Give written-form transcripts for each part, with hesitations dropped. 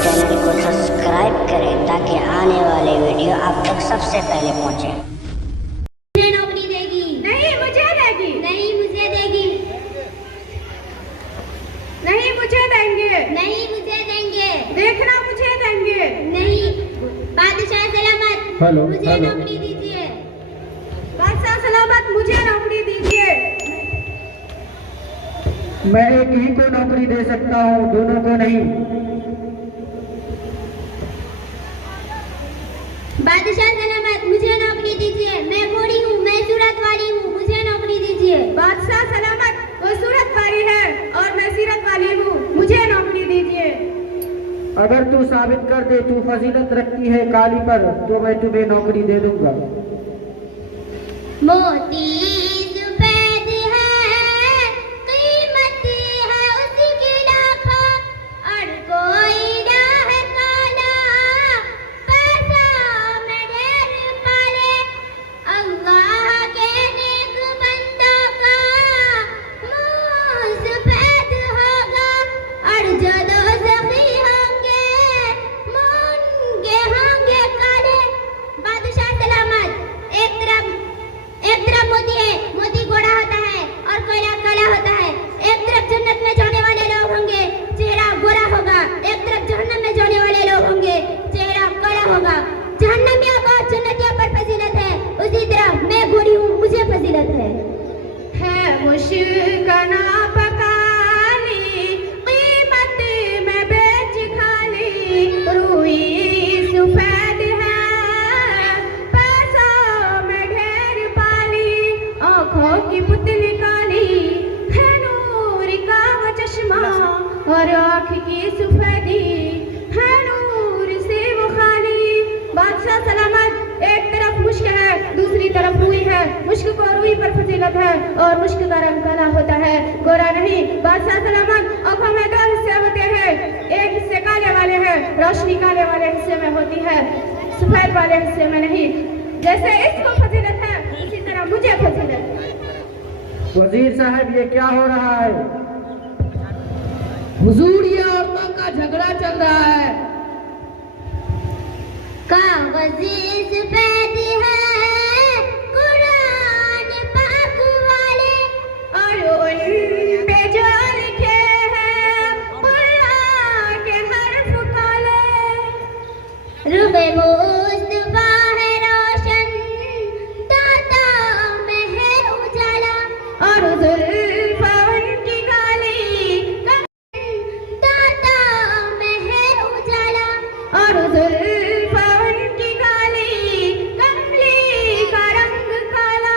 Channel को subscribe करें ताकि आने वाले वीडियो आप तक सबसे पहले पहुंचे। मुझे नौकरी देगी? नहीं मुझे देगी। नहीं मुझे देगी। नहीं मुझे देंगे। नहीं मुझे देंगे। देखना मुझे देंगे। नहीं। बादशाह सलामत, हेलो, मुझे हेलो। नौकरी दीजिए। बादशाह सलामत, मुझे नौकरी दीजिए। मैं एक ही को नौकरी दे सकता हूँ, दोनों को नहीं। बादशाह सलामत, मुझे नौकरी दीजिए। मैं बूढ़ी हूँ, मैं सूरत वाली हूँ, मुझे नौकरी दीजिए। बादशाह सलामत, वो सूरत वाली है और मैं सीरत वाली हूँ, मुझे नौकरी दीजिए। अगर तू साबित कर दे तू फजीलत रखती है काली पर, तो मैं तुम्हें नौकरी दे दूंगा। मोती सफेद है, कीमत है उसकी लाखों, और कोई ना है काला, पैसा में ढेर पाले। अल्लाह के नेक बंदों का मुंह सफेद होगा, और जो दोज़खी होंगे मुंह उनके होंगे काले। बादशाह सलामत, एक तरफ मोती है, मोती गोरा होता है और कोयला काला होता है। एक तरफ जन्नत में जाने वाले लोग होंगे, चेहरा गोरा होगा। एक तरफ जहन्नम में जाने वाले लोग होंगे, चेहरा काला होगा। जहन्नमियों को जन्नतियों पर फजीलत है, उसी तरह मैं गोरी हूँ, मुझे फजीलत है मुश्किना पकानी, कीमत में बेच खाली। रूई सफेद है, पैसों में ढेर पाली। आँखों की पुतली काली है, नूर का वो चश्मा, और आँख की सफेदी है नूर से वो खाली। बादशाह सलामत, एक तरफ मुश्क है, दूसरी तरफ रूई है। मुश्क को रूई पर फजीलत है और मुश्क का रंग काला होता है, गोरा नहीं। बादशाह सलामत, आँखों में दो हिस्से होते हैं, एक हिस्से काले वाले हैं, रोशनी काले वाले हिस्से में होती है, सफेद वाले हिस्से में नहीं। जैसे इसको फजीलत है उसी तरह मुझे फजीलत है। वजीर साहब ये क्या हो रहा है? हुजूर, ये औरतों का झगड़ा चल रहा है। कागज़ सफेद है, कुरान पाक वाले, और उन पे जो लिखे हैं कुरान के हर्फ काले। रुबे मुस्तफा है रोशन, दाता में है उजाला, और जुल्फ़ उनकी काली, दाता में है उजाला। और जुल्फ़ उनकी काली, कमली का रंग काला।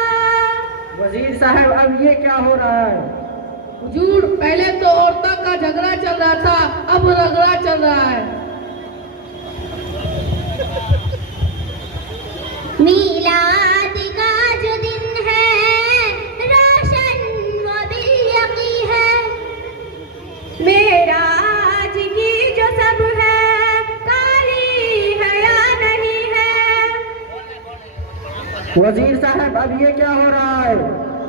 वजीर साहब अब ये क्या हो रहा है? हुजूर, पहले तो औरतों का झगड़ा चल रहा था, अब रगड़ा चल रहा है। मीलाद का जो दिन है, रोशन वो बिल-यकी है। मेरा आज की जो सब है, काली है या नहीं है। वजीर साहब अब ये क्या हो रहा है?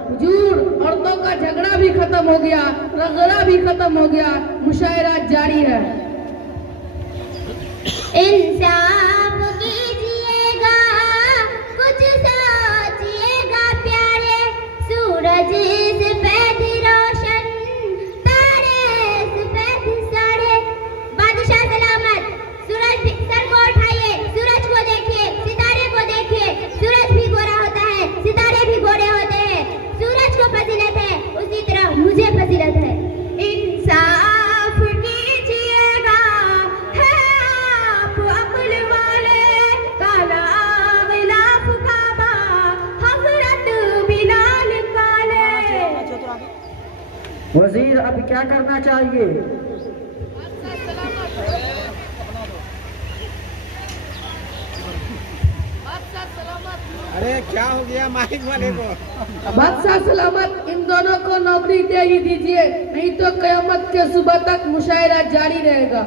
हुजूर, औरतों का झगड़ा भी खत्म हो गया, रगड़ा भी खत्म हो गया, मुशायरा जारी है। इंसाफ कीजिएगा, कुछ सोचिएगा प्यारे। सूरज सफेद रोशन, तारे सफेद साड़े। बादशाह सलामत, सूरज सर को उठाइए, सूरज को देखिए, सितारे को देखिए। सूरज भी गोरा होता है, सितारे भी गोरे होते हैं। सूरज को फजीलत है, उसी तरह मुझे फजीलत है। इंसाफ कीजिएगा, है आप अक्ल वाले। काला गिलाफ काबा, हज़रत बिलाल काले। वजीर अब क्या करना चाहिए? अरे क्या हो गया माइक वाले को? बादशाह सलामत, इन दोनों को नौकरी दे ही दीजिए, नहीं तो कयामत के सुबह तक मुशायरा जारी रहेगा।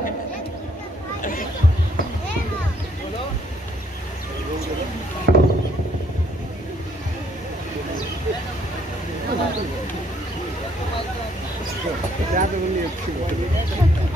जा तो बोलिए।